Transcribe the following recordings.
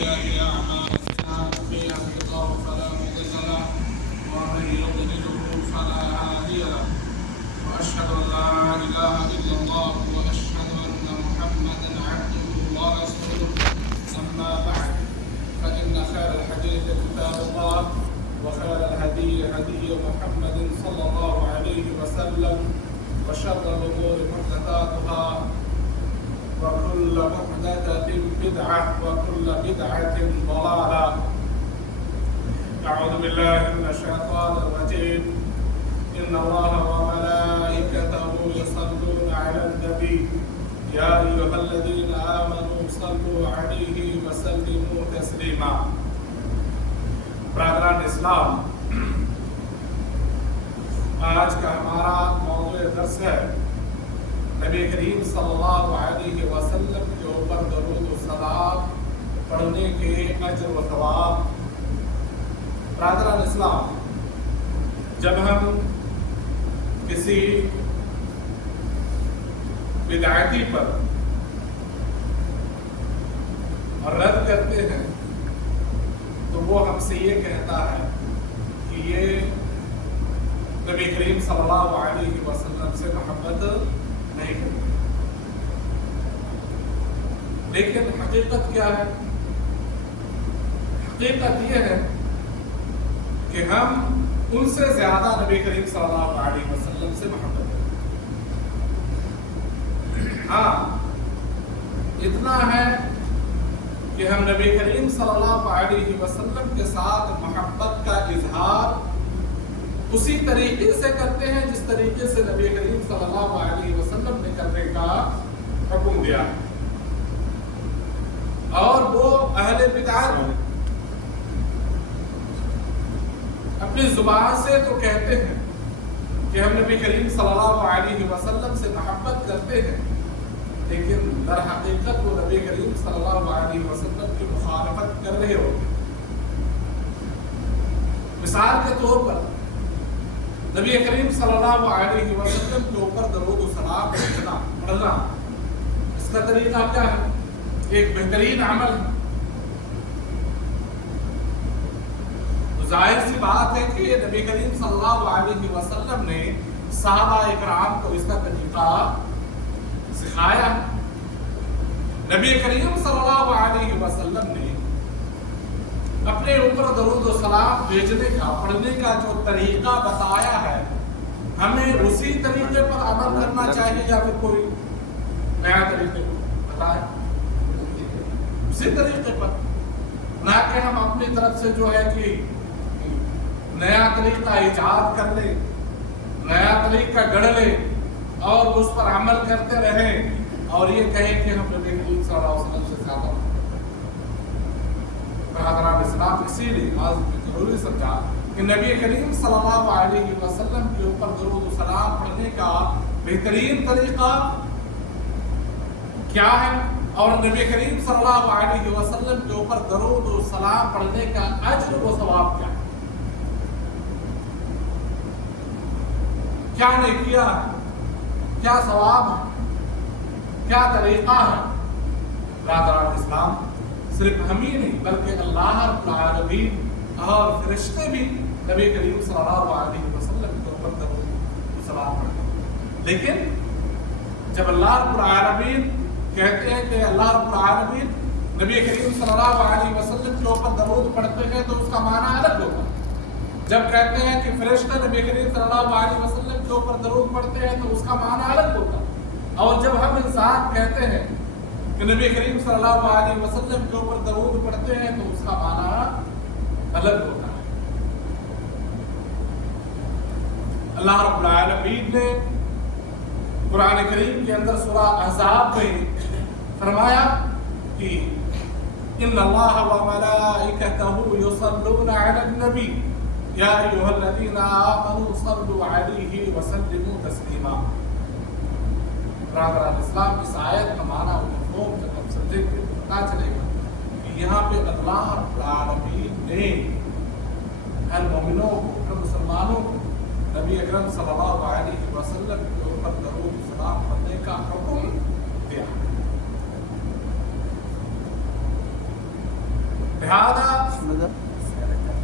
سيئات أعمالنا من يهده الله فلا مضل له ومن يضلله فلا هادي له وأشهد أن لا إله إلا الله وأشهد أن محمدا عبده ورسوله أما بعد فإن خير الحديث كتاب الله وخير الهدي هدي محمد صلى الله عليه وسلم وشر الأمور محدثاتها وكل محدثة بدعة وكل بدعة ضلالة. أعوذ بالله من الشيطان الرجيم. إن الله وملائكته يصلون على النبي يا أيها الذين آمنوا صلوا عليه وسلموا تسليما. برادران اسلام، آج کا ہمارا موضوع درس ہے نبی کریم صلی اللہ علیہ وسلم کے اوپر درود و سلام پڑھنے کے اجر و ثواب. برادران اسلام، جب ہم کسی بدعتی پر رد کرتے ہیں تو وہ ہم سے یہ کہتا ہے کہ یہ نبی کریم صلی اللہ علیہ وسلم سے محبت نہیں کرتے. لیکن حقیقت کیا ہے؟ حقیقت یہ ہے کہ ہم ان سے زیادہ نبی کریم صلی اللہ علیہ وسلم سے محبت کرتے ہیں. ہاں، اتنا ہے کہ ہم نبی کریم صلی اللہ علیہ وسلم کے ساتھ محبت کا اظہار اسی طریقے سے کرتے ہیں جس طریقے سے نبی کریم صلی اللہ علیہ وسلم نے کرنے کا حکم دیا. اور وہ اہل بدعت اپنی زبان سے تو کہتے ہیں کہ ہم نبی کریم صلی اللہ علیہ وسلم سے محبت کرتے ہیں، لیکن در حقیقت وہ نبی کریم صلی اللہ علیہ وسلم کی مخالفت کر رہے ہوتے ہیں. مثال کے طور پر نبی کریم صلی اللہ علیہ وسلم کے اوپر درود و سلام پڑھنا، اس کا طریقہ کیا ہے؟ ایک بہترین عمل ہے. تو ظاہر سی بات ہے کہ نبی کریم صلی اللہ علیہ وسلم نے صحابہ اکرام کو اس کا طریقہ سکھایا. نبی کریم صلی اللہ علیہ وسلم نے اپنے اوپر درود و سلام بھیجنے کا، پڑھنے کا جو طریقہ بتایا ہے، ہمیں اسی طریقے پر عمل کرنا چاہیے یا پھر کوئی نیا طریقے بتائے؟ اسی طریقے پر، نہ کہ ہم اپنی طرف سے جو ہے کہ نیا طریقہ ایجاد کر لیں، نیا طریقہ گڑھ لیں اور اس پر عمل کرتے رہیں اور یہ کہیں کہ ہم نبی کریم صلی اللہ علیہ وسلم سے زیادہ. برادران اسلام، اسی لیے آج ضروری سمجھا کہ نبی کریم صلی اللہ علیہ وسلم کے اوپر درود و سلام پڑھنے کا بہترین طریقہ کیا ہے اور نبی کریم صلی اللہ علیہ وسلم کے اوپر درود و سلام پڑھنے کا اجر و ثواب کیا ہے، کیا نے کیا ہے، کیا ثواب ہے، کیا طریقہ ہے. برادران اسلام، صرف ہم ہی نہیں بلکہ اللہ رب العالمین اور فرشتے بھی نبی کریم صلی اللہ علیہ وسلم کے اوپر درود و سلام پڑھتے ہیں. لیکن جب اللہ رب العالمین کہتے ہیں کہ اللہ رب العالمین نبی کریم صلی اللہ علیہ وسلم کے اوپر درود پڑھتے ہیں تو اس کا معنی الگ ہوگا. جب کہتے ہیں کہ فرشتے نبی کریم صلی اللہ علیہ وسلم کے اوپر درود پڑھتے ہیں تو اس کا معنی الگ ہوگا. اور جب ہم انسان کہتے ہیں کہ نبی کریم صلی اللہ علیہ وسلم کے اوپر درود پڑھتے ہیں تو اس کا معنی الگ ہوتا ہے. اللہ رب العالمین نے قرآن کریم کے اندر سورہ احزاب میں فرمایا کہ ان اللہ وملائکتہ یصلون علی النبی یا ایھا الذین آمنوا صلوا علیہ وسلموا تسلیما. برادران اسلام، اس آیت کا معنی و مفہوم جب ہم سمجھیں گے تو پتہ چلے گا کہ یہاں پہ اللہ رب العالمین نے المومنوں کو، مسلمانوں کو نبی اکرم صلی اللہ علیہ وسلم کے اوپر درود و سلام پڑھنے کا حکم دیا. لہذا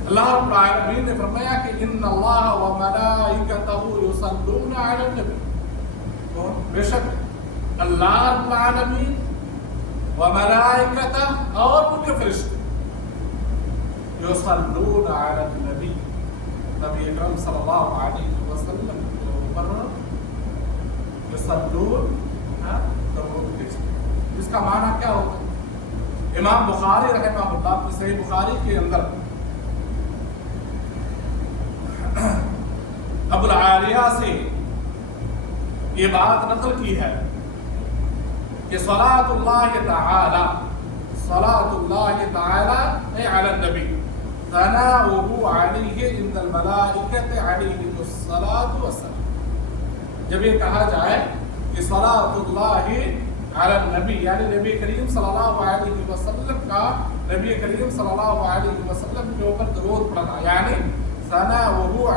اللہ رب العالمین نے فرمایا کہ ان اللہ و ملائکتہ یصلون علی النبی، بے شک اللہ رب العالمین و ملائکتہ اور ان کے فرشتے یصلون علی النبی، نبی اکرم صلی اللہ علیہ وسلم کے اوپر یصلون درود بھیجتے ہیں۔ اس کا معنی کیا ہوتا ہے؟ امام بخاری رحمہ اللہ کی صحیح بخاری کے اندر ابو العالیہ سے یہ بات نقل کی ہے کہ صلاۃ اللہ تعالی علی النبی ثناؤہ علیہ عند الملائکۃ علیہم الصلاۃ والسلام۔ جب یہ کہا جائے کہ صلاۃ اللہ علی النبی یعنی نبی کریم صلی اللہ علیہ وسلم کا نبی کریم صلی اللہ علیہ وسلم کے اوپر درود پڑھنا، یعنی ثناؤہ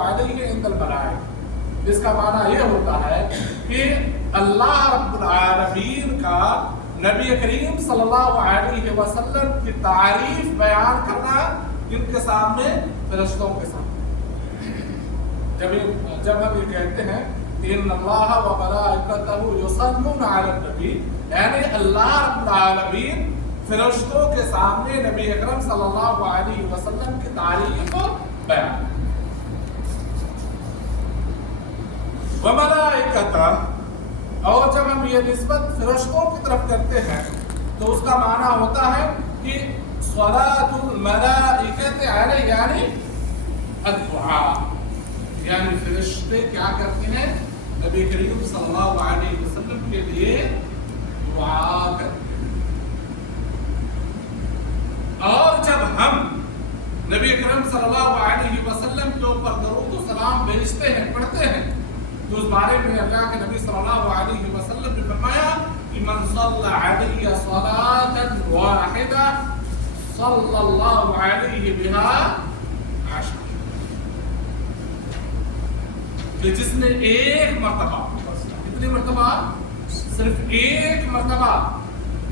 علیہ عند الملائکہ، اس کا معنی یہ ہوتا ہے کہ اللہ رب العالمین کا نبی کریم صلی اللہ علیہ وسلم کی تعریف بیان کرنا ان کے سامنے، فرشتوں کے سامنے۔ جب ہم یہ کہتے ہیں ان اللہ و ملائکتہ یصلون علی النبی، یعنی اللہ رب العالمین فرشتوں کے سامنے نبی اکرم صلی اللہ علیہ وسلم کی تعریف بیان۔ وملائکتہ، اور جب ہم یہ نسبت فرشتوں کی طرف کرتے ہیں تو اس کا معنی ہوتا ہے کہ صلاۃ الملائکۃ علیہ یعنی الدعاء، یعنی فرشتے کیا کرتے ہیں؟ نبی کریم صلی اللہ علیہ وسلم کے لیے دعا کرتے ہیں۔ اور جب ہم نبی کریم صلی اللہ علیہ وسلم کے اوپر درود و سلام بھیجتے ہیں، پڑھتے ہیں، تو اس بارے میں اللہ کے نبی صلی اللہ علیہ وسلم نے فرمایا کہ من صلی علیہ صلاۃ واحدہ صلی اللہ علیہ بہا عشرہ، کہ جس نے ایک مرتبہ، کتنی مرتبہ؟ صرف ایک مرتبہ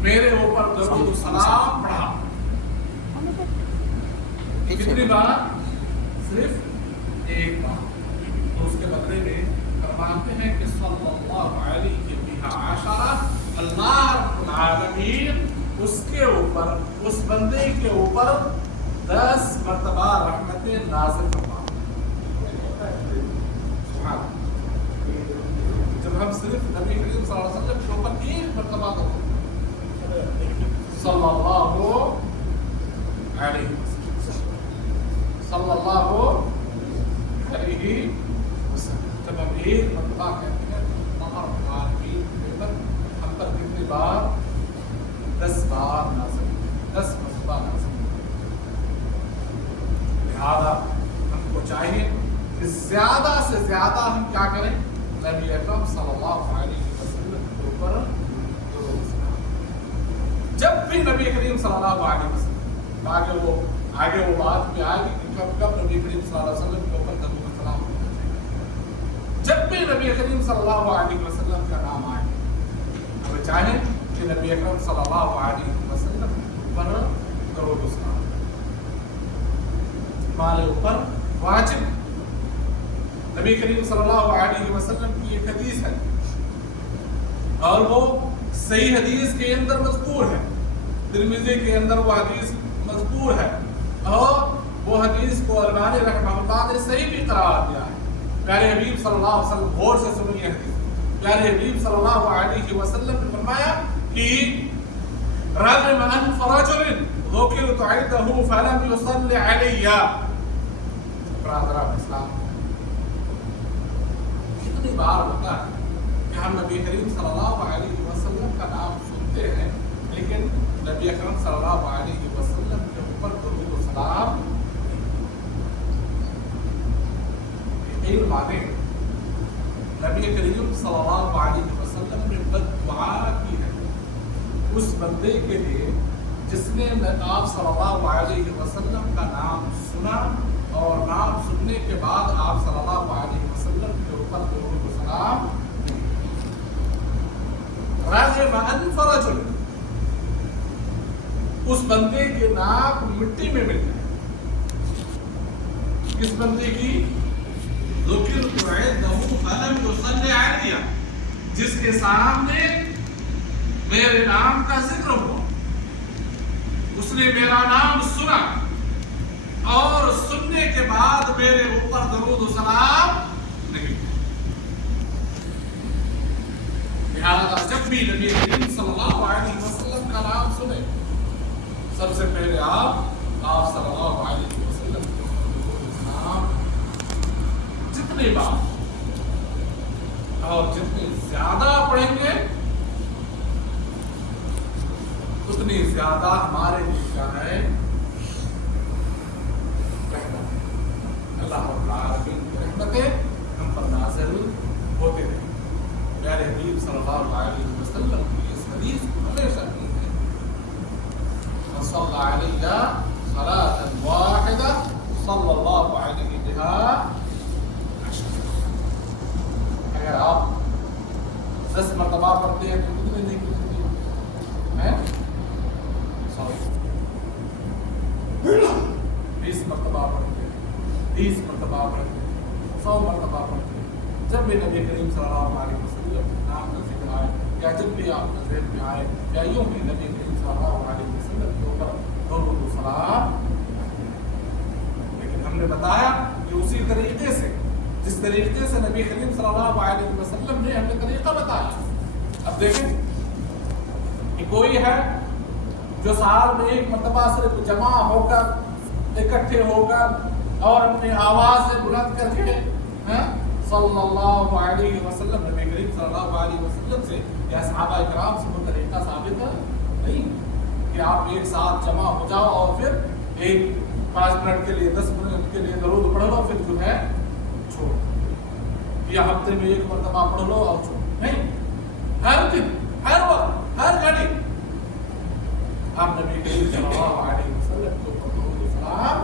میرے اوپر درود و سلام پڑھا۔ کتنی بار؟ صرف ایک بار، تو اس کے بدلے میں فرماتے ہیں کہ صلی اللہ علیہ بہا عشرہ، اللہ رب العالمین اس کے اوپر، اس بندے کے اوپر 10 مرتبہ رحمتیں نازل فرماتے ہیں۔ جب ہم صرف نبی کریم صلی اللہ علیہ وسلم کے اوپر ایک مرتبہ کرتے ہیں صلی اللہ علیہ وسلم، صلی اللہ علیہ وسلم، جب ہم ایک مرتبہ کہتے ہیں ہم پر کتنی بار؟ 10 بار نازل، 10 مرتبہ نازل۔ لہذا ہم کو چاہیے کہ زیادہ سے زیادہ ہم کیا کریں؟ نبی اکرم صلی اللہ علیہ وسلم کے اوپر درود سلام۔ جب بھی نبی کریم صلی اللہ علیہ وسلم، آگے وہ بات میں آئے گی کہ کب نبی کریم صلی اللہ علیہ وسلم کے اوپر درود سلام ہونا چاہیے۔ جب بھی نبی کریم صلی اللہ علیہ وسلم کا نام آئے، ہمیں چاہیے کہ نبی اکرم صلی اللہ علیہ وسلم پر درود سلام ہمارے اوپر واجب۔ نبی کریم صلی اللہ علیہ وسلم کی ایک حدیث ہے اور وہ صحیح حدیث کے اندر مذکور ہے، ترمذی کے اندر وہ حدیث مذکور ہے، اور وہ حدیث کو البانی رحمہ اللہ نے صحیح بھی قرار دیا ہے۔ پیارے حبیب صلی اللہ علیہ وسلم، غور سے سنیے حدیث، پیارے حبیب صلی اللہ علیہ وسلم نے فرمایا کہ رغم انف رجل ذکرت عنده فلم يصلي علی، برادران اسلام، کتنی بار ہوتا ہے کہ ہم نبی کریم صلی اللہ علیہ وسلم کا نام سنتے ہیں لیکن نبی اکرم صلی اللہ علیہ وسلم کے اوپر درود و سلام نہیں مانے۔ نبی کریم صلی اللہ علیہ وسلم نے بد دعا کی ہے اس بندے کے لیے جس نے آپ صلی اللہ علیہ وسلم کا نام سنا اور نام سننے کے بعد آپ صلی اللہ علیہ وسلم کے اوپر درود و سلام رغم انف رجل، उस बंदे के नाक मिट्टी में मिल जाए। किस बंदे की? जिसके सामने मेरे नाम का जिक्र हुआ, उसने मेरा नाम सुना और सुनने के बाद मेरे ऊपर दरूद व सलाम नहीं। लिहाजा जब भी नबी करीम सल्लल्लाहु अलैहि वसल्लम का नाम सुने, सबसे पहले आप सल्लल्लाहु अलैहि वसल्लम के नाम जितनी बार और जितनी ज्यादा पढ़ेंगे उतनी ज्यादा हमारे लिए क्या है, अल्लाह रब्बुल आलमीन की रहमतें हम पर नाज़िल होते रहे। प्यारे हबीब सल्लल्लाहु अलैहि वसल्लम की इस हदीस को हमेशा सुनते हैं, सल्लल्लाहु अलैहि सलातन वाहिदा सल्लल्लाहु अलैहि बिहा। अगर आप 10 मरतबा पढ़ते हैं तो कितने नहीं मिलते हैं? 20 मरतबा पढ़ते हैं, 30 मरतबा पढ़ते हैं, 100 मरतबा पढ़ते हैं। जब भी नबी करीम सल्लल्लाहु अलैहि वसल्लम नाम का जिक्र आए या जब भी आप नज़र में आए या यूं भी नबी करीम सल्लल्लाहु अलैहि वसल्लम के ऊपर दरूद व सलाम। लेकिन हमने बताया कि उसी तरीके से जिस तरीके से नबी करीम सल्लल्लाहु अलैहि वसल्लम ने हमें तरीका बताया। अब देखें कि कोई है जो साल में एक मरतबा सिर्फ जमा होकर इकट्ठे होकर और अपनी आवाज से बुलंद करके सल्लल्लाहु अलैहि वसल्लम नबी करीम सल्लल्लाहु अलैहि वसल्लम से या सहाबा इकराम से वो तरीका साबित नहीं कि आप एक साथ जमा हो जाओ और फिर एक 5 मिनट के लिए 10 मिनट के लिए दरूद पढ़ लो फिर जो है छोड़, या हफ्ते में एक मरतबा पढ़ लो और छोड़। नहीं, हर दिन हर वक्त हर घड़ी आप नबी करीम सल्लल्लाहु अलैहि वसल्लम को दरूद व सलाम।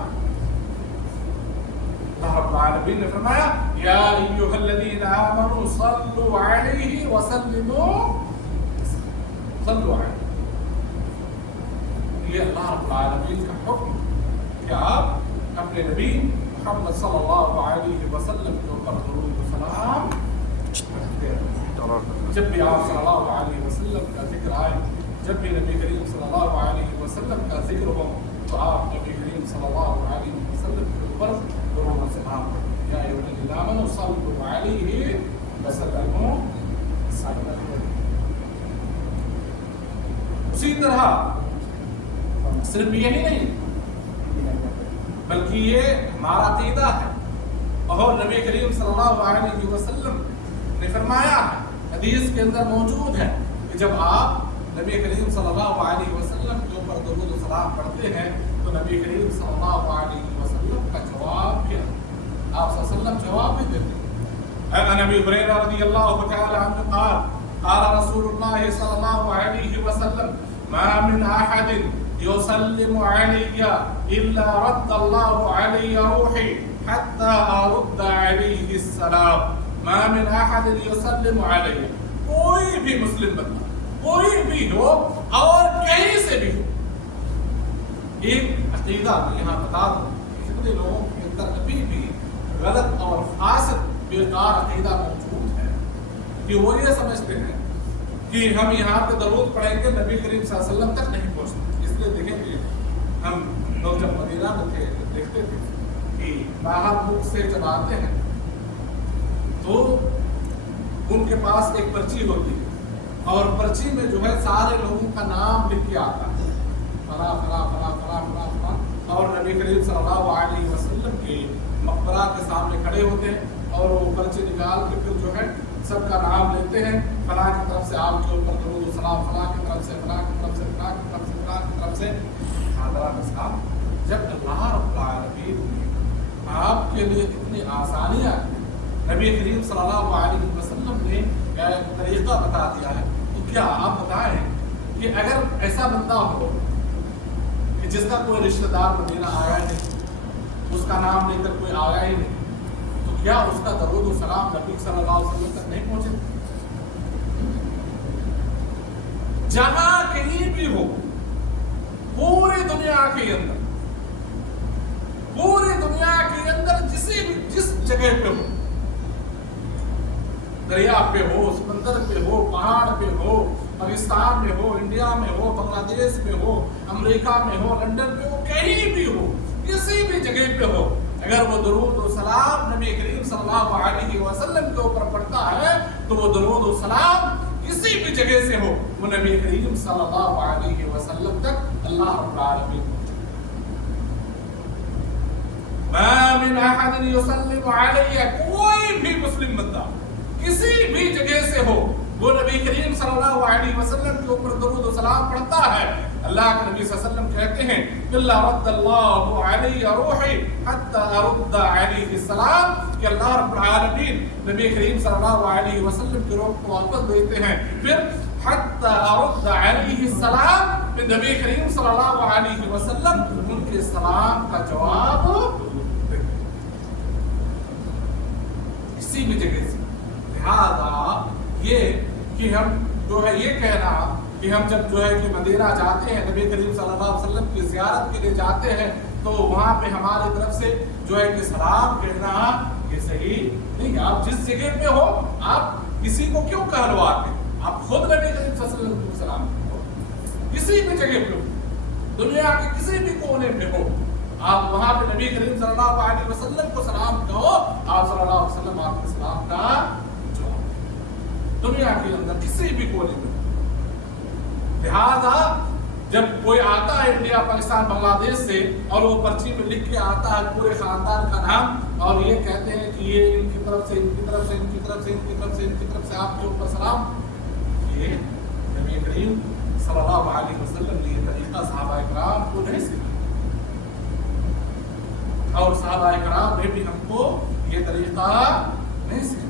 अल्लाह रब्बुल आलमीन ने फरमाया या अय्युहल्लज़ीना आमनू सल्लु अलैहि व सल्लिमू सल्लु अलैहि। ये अल्लाह रब्बुल आलमीन का हुक्म कि आप अपने नबी मुहम्मद सल्लल्लाहु अलैहि वसल्लम के ऊपर दरूद व सलाम पढ़ते रहें। जब भी आप सल्लल्लाहु अलैहि वसल्लम का जिक्र आए, जब भी नबी करीम सल्लल्लाहु अलैहि वसल्लम का जिक्र हो तो आप नबी करीम सल्लल्लाहु अलैहि वसल्लम के ऊपर दरूद व सलाम पढ़ें। या अय्युहल्लज़ीना आमनू सल्लु अलैहि व सल्लिमू तस्लीमा। उसी तरह सिर्फ यही नहीं बल्कि ये हमारा अकीदा है और नबी करीम सल्लल्लाहु अलैहि वसल्लम ने फरमाया है, हदीस के अंदर मौजूद है कि जब आप नबी करीम सल्लल्लाहु अलैहि वसल्लम के ऊपर दरूद व सलाम पढ़ते हैं तो नबी करीम सल्लल्लाहु अलैहि वसल्लम का जवाब क्या, आप सल्लल्लाहु अलैहि वसल्लम जवाब भी देते हैं। नबी हुरैरा रज़ियल्लाहु तआला अन्हु क़ाल क़ाल रसूलुल्लाह सल्लल्लाहु अलैहि वसल्लम मा मिन अहदिन युसल्लिमु अलैया इल्ला रद्दल्लाहु अलैया रूही हत्ता अरुद्द अलैहि सलाम। मा मिन अहदिन युसल्लिमु अलैया, कोई भी मुस्लिम बंदा कोई भी हो और कहीं से भी हो, एक अकीदा में यहाँ बता दो कितने लोगों के अंदर अभी भी गलत और फासिद बेकार अकीदा मौजूद है कि वो ये समझते हैं कि हम यहाँ पे दरूद पढ़ेंगे नबी करीम सल्लल्लाहु अलैहि वसल्लम तक नहीं पहुँचते। इसलिए देखेंगे हम लोग जब मदीना में थे देखते थे कि बाहर मुल्क से जब आते हैं तो उनके पास एक पर्ची होती है और पर्ची में जो है सारे लोगों का नाम लिख के आता है, फला फला फला फला फला फला, और नबी करीम सल्लल्लाहु अलैहि वसल्लम के मकबरा के सामने खड़े होते हैं और वो पर्ची निकाल के फिर जो है सबका नाम लेते हैं, फला की तरफ से आपके ऊपर दरूद व सलाम, फला की तरफ से, फला की तरफ से, फला की तरफ से, फला की तरफ से। हादरा नस्ल जब अल्लाह रब्बुल आलमीन ने आपके लिए इतनी आसानियाँ नबी करीम सल्लल्लाहु अलैहि वसल्लम ने तरीका बता दिया है, तो क्या आप बताएं कि अगर ऐसा बंदा हो कि जिसका कोई रिश्तेदार मदीना आया नहीं, उसका नाम लेकर कोई आया ही नहीं, तो क्या उसका दरूद व सलाम नबी सल्लल्लाहु अलैहि वसल्लम तक नहीं पहुंचे? जहां कहीं भी हो, कोई کے اندر پوری دنیا کے اندر جس جگہ پہ ہو، دریا پہ ہو، سمندر پہ ہو، پہاڑ پہ ہو، پاکستان میں ہو، انڈیا میں ہو، بنگلہ دیش میں ہو، امریکہ میں ہو، لنڈن میں ہو، کہیں بھی ہو، کسی بھی جگہ پہ ہو، اگر وہ درود و سلام نبی کریم صلی اللہ علیہ وسلم کے اوپر پڑھتا ہے تو وہ درود و سلام کسی بھی جگہ سے ہو وہ نبی کریم صلی اللہ علیہ وسلم تک اللہ رب العالمین ما من احد یسلم علیہ، کوئی بھی مسلم بندہ کسی بھی جگہ سے ہو وہ نبی کریم صلی اللہ علیہ وسلم کے اوپر درود و سلام پڑھتا ہے، اللہ کے نبی صلی اللہ علیہ وسلم کہتے ہیں الا رد اللہ علی روحی حتی ارد علیہ السلام، کہ اللہ رب العالمین نبی کریم صلی اللہ علیہ وسلم کی روح کو واپس بھیجتے ہیں، پھر حتی ارد علیہ السلام، پھر نبی کریم صلی اللہ علیہ وسلم ان کے سلام کا جواب کسی بھی جگہ سے۔ لہذا یہ کہ ہم جو ہے یہ کہنا کہ ہم جب جو ہے کہ مدینہ جاتے ہیں نبی کریم صلی اللہ علیہ وسلم کی زیارت کے لیے جاتے ہیں تو وہاں پہ ہماری طرف سے جو ہے کہ سلام کہنا یہ صحیح نہیں۔ آپ جس جگہ پہ ہو آپ کسی کو کیوں کہلواتے ہیں؟ آپ خود نبی کریم صلی اللہ علیہ وسلم کو سلام کرو، کسی بھی جگہ پہ ہو، دنیا کے کسی بھی کونے پہ ہو، آپ وہاں پہ نبی کریم صلی اللہ علیہ وسلم کو سلام کہو، آپ صلی اللہ علیہ وسلم آپ کے سلام کا جواب دنیا کے اندر کسی بھی کونے میں۔ لہذا جب کوئی آتا ہے انڈیا پاکستان بنگلہ دیش سے اور وہ پرچی میں لکھ کے آتا ہے پورے خاندان کا نام اور یہ کہتے ہیں کہ یہ ان کی طرف سے ان کی طرف سے ان کی طرف سے ان کی طرف سے ان کی طرف سے آپ کے اوپر سلام، یہ نبی کریم صلی اللہ علیہ وسلم نے یہ طریقہ صحابہ کرام کو نہیں سکھایا اور صحابہ کرام نے بھی ہم کو یہ طریقہ نہیں سکھایا۔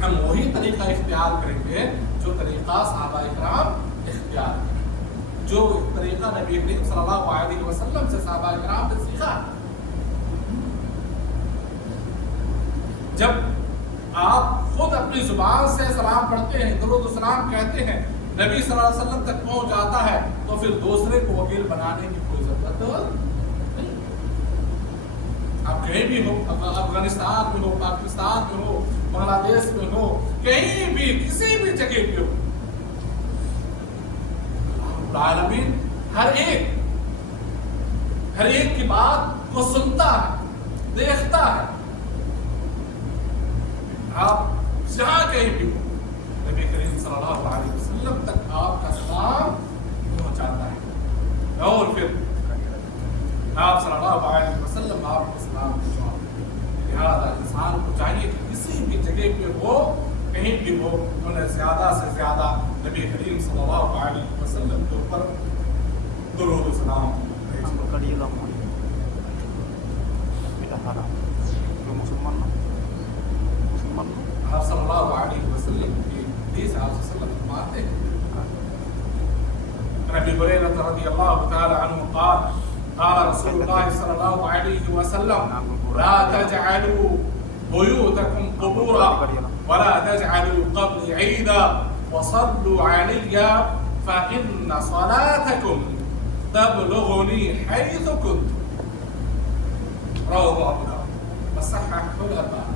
ہم وہی طریقہ اختیار کریں گے جو طریقہ صحابہ کرام اختیار کریں، جو طریقہ نبی کریم صلی اللہ علیہ وسلم سے صحابہ کرام نے سیکھا۔ جب آپ خود اپنی زبان سے سلام پڑھتے ہیں، درود و سلام کہتے ہیں، نبی صلی اللہ علیہ وسلم تک پہنچ جاتا ہے تو پھر دوسرے کو وکیل بنانے کی کوئی ضرورت نہیں۔ آپ کہیں بھی ہو، افغانستان میں ہو، پاکستان میں ہو، بنگلہ دیش میں ہو، کہیں بھی کسی بھی جگہ پہ ہو، العالمین ہر ایک کی بات کو سنتا ہے، دیکھتا ہے۔ آپ جہاں کہیں بھی ہو نبی کریم صلی اللہ علیہ وسلم تک آپ کا سلام پہنچاتا ہے اور پھر آپ صلی اللہ علیہ وسلم آپ کے سلام کو جواب دیتے۔ لہٰذا انسان کو چاہیے کہ کسی بھی جگہ پہ ہو، کہیں بھی ہو، انہیں زیادہ سے زیادہ نبی کریم صلی اللہ علیہ وسلم کے اوپر درود و سلام آپ صلی اللہ علیہ وسلم کی حدیث آپ صلی اللہ علیہ وسلم فرماتے ہیں، ابی ہریرہ رضی اللہ تعالی عنہ قال قال رسول اللہ صلی اللہ علیہ وسلم لا تجعلوا بيوتكم قبورا ولا تجعلوا قبري عيدا وصلوا علي فإن صلاتكم تبلغني حيث كنت، رواه ابو داؤد وصححه الألباني۔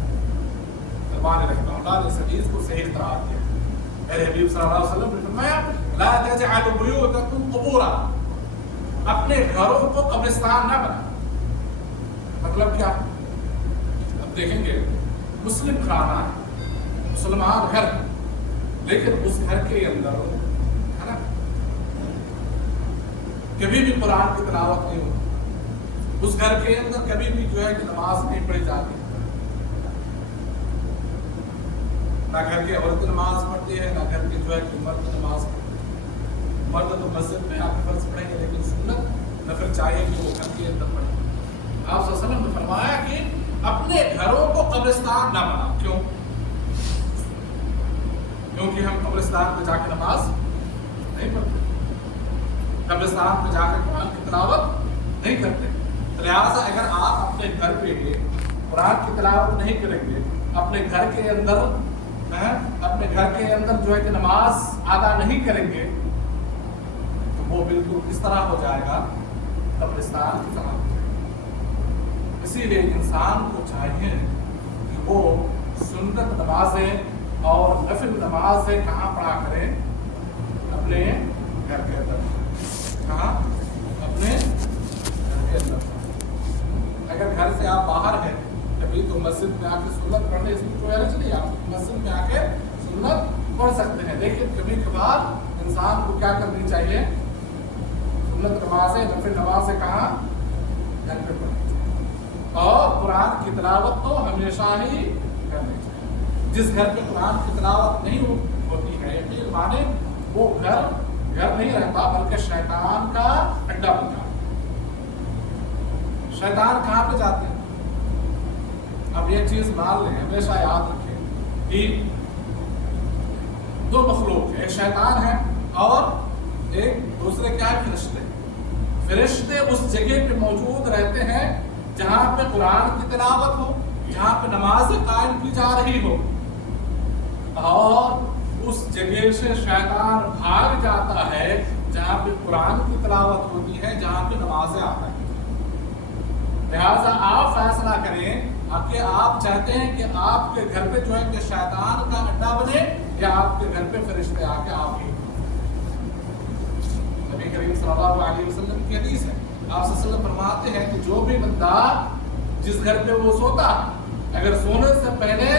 البانی رحمہ اللہ نے اس حدیث کو صحیح قرار دیا۔ میرے حبیب صلی اللہ علیہ وسلم نے فرمایا لا تجعلوا بيوتكم قبورا، اپنے گھروں کو قبرستان نہ بنا۔ مطلب کیا؟ اب دیکھیں گے مسلم خانہ ہے، مسلمان گھر، لیکن اس گھر کے اندر ہے نا کبھی بھی قرآن کی تلاوت نہیں ہوتی، اس گھر کے اندر کبھی بھی جو ہے کہ نماز نہیں پڑھی جاتی، نہ گھر کے عورت نماز پڑھتی ہے، نہ گھر کے جو ہے کہ مرد نماز پڑھتے ہیں۔ مرد تو مسجد میں آپ فرض پڑھیں گے، لیکن سنت نفل چاہیے کہ وہ گھر کے اندر پڑھیں۔ آپ صلی اللہ علیہ وسلم نے فرمایا کہ اپنے گھروں کو قبرستان نہ بنا۔ کیوں؟ کیونکہ ہم قبرستان پہ جا کے نماز نہیں پڑھتے، قبرستان پہ جا کے قرآن کی تلاوت نہیں کرتے۔ لہٰذا اگر آپ اپنے گھر پہ قرآن کی تلاوت نہیں کریں گے، اپنے گھر کے اندر جو ہے کہ نماز ادا نہیں کریں گے، تو वो बिल्कुल इस तरह हो जाएगा, कब्रिस्तान की तरह हो जाएगा। इसीलिए इंसान को चाहिए कि वो सुन्नत नमाजें और नफिल नमाजें कहाँ पढ़ा करें? अपने घर के अंदर। कहाँ? अपने घर के अंदर। अगर घर से आप बाहर हैं कभी तो मस्जिद में आके सुन्नत पढ़ने इसमें कोई हर्ज नहीं, आप मस्जिद में आके सुन्नत पढ़ सकते हैं। लेकिन कभी कभार इंसान को क्या करनी चाहिए? सुन्नत नमाजें नफिल नमाजें कहाँ? घर पे पढ़नी चाहिए। और कुरान की तिलावत तो हमेशा ही करनी चाहिए। जिस घर पे कुरान की तिलावत नहीं होती है, यकीन माने वो घर नहीं रहता, बल्कि शैतान का अड्डा बन जाता है। शैतान कहाँ पे जाते हैं? अब एक चीज मान लें, हमेशा याद रखें कि दो मखलूक है, एक शैतान है और एक दूसरे क्या है? फरिश्ते। फरिश्ते उस जगह पे मौजूद रहते हैं जहां पे कुरान की तिलावत हो, जहां पे नमाज कायम की जा रही हो, और उस जगह से शैतान भाग जाता है जहां पे कुरान की तिलावत होती है, जहां पे नमाजें आता है। लिहाजा आप फैसला करें कि आप चाहते हैं कि आपके घर पे जो है कि शैतान का अड्डा बने, या आपके घर पे फरिश्ते आके आप ही। नबी करीम सल्लल्लाहु अलैहि वसल्लम की हदीस है, आप सल्लल्लाहु अलैहि वसल्लम फरमाते हैं कि जो भी बंदा जिस घर पे वो सोता, अगर सोने से पहले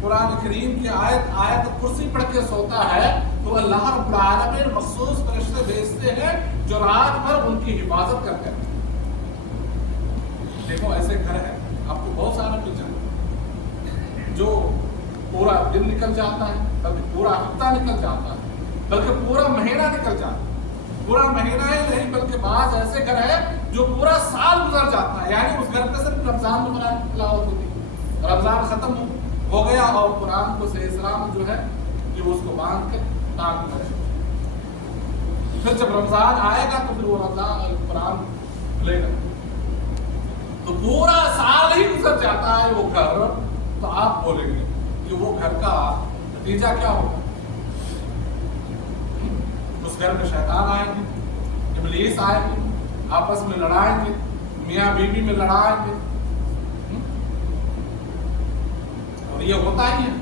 कुरान करीम की आयत कुर्सी पढ़ के सोता है तो अल्लाह रब्बुल आलमीन मखसूस फरिश्ते भेजते हैं जो रात भर उनकी हिफाजत करते हैं। देखो ऐसे घर है, आपको बहुत सारे मिल जाते जो पूरा दिन निकल जाता है, बल्कि पूरा हफ्ता निकल जाता है, बल्कि पूरा महीना निकल जाता है। पूरा महीना ही नहीं बल्कि बाज ऐसे घर है जो पूरा साल गुजर जाता है। यानी उस घर पे सिर्फ रमजान में कुरान की तिलावत होती है, रमजान खत्म हो गया और कुरान को सही सलामत जो है कि उसको बांध के ताक में रखे। फिर जब रमजान आएगा तो फिर वो रमजान कुरान खुलेगा, तो पूरा साल ही गुजर जाता है वो घर। तो आप बोलेंगे कि वो घर का नतीजा क्या होगा? उस घर में शैतान आएंगे, इब्लीस आएंगे, आपस में लड़ाएंगे, मियाँ बीवी में लड़ाएंगे, और ये होता ही है।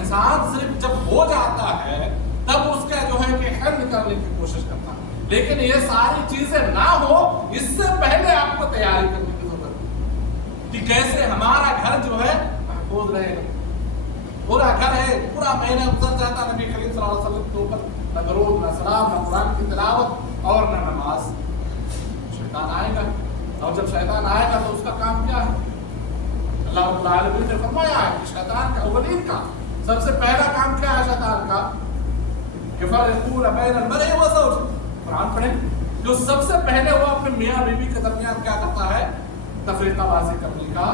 इंसान सिर्फ जब हो जाता है तब उसका जो है कि खैर निकालने की कोशिश करता है। लेकिन ये सारी चीजें ना हो इससे पहले आपको तैयारी करने की जरूरत है कि कैसे हमारा घर जो है महफूज रहेगा। पूरा घर है, पूरा महीना गुजर जाता, नबी करीम सल्लल्लाहु अलैहि वसल्लम के ऊपर न दरूद, न सलाम, न कुरान की तिलावत और न नमाज। शैतान आएगा, और जब शैतान आएगा तो उसका काम क्या है? अल्लाह रब्बुल आलमीन ने फरमाया है कि शैतान का अव्वलीन का सबसे पहला काम क्या है? शैतान का यफरक़ून बैनल मर्इ व ज़ौज। कुरान पढ़ें, जो सबसे पहले वो अपने मियाँ बीवी के दरमियान क्या करता है? तफरीकाबाजी करने का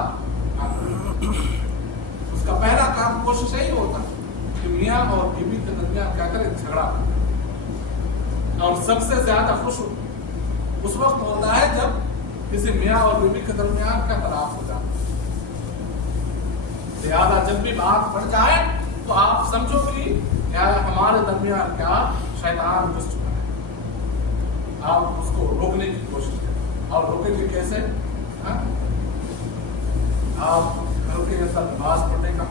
उसका पहला काम कोशिश यही होता है कि मियाँ और बीवी के दरमियान क्या करे? झगड़ा। और सबसे ज्यादा खुश उस वक्त होता है जब किसी मियाँ और बीवी के दरमियान का तलाक हो जाता है। लिहाजा जब भी बात बढ़ जाए तो आप समझो कि यार हमारे दरमियान क्या शैतान घुस चुका है। आप उसको रोकने की कोशिश करें, और रोकेंगे कैसे? आप घर के अंदर नमाज पढ़ने का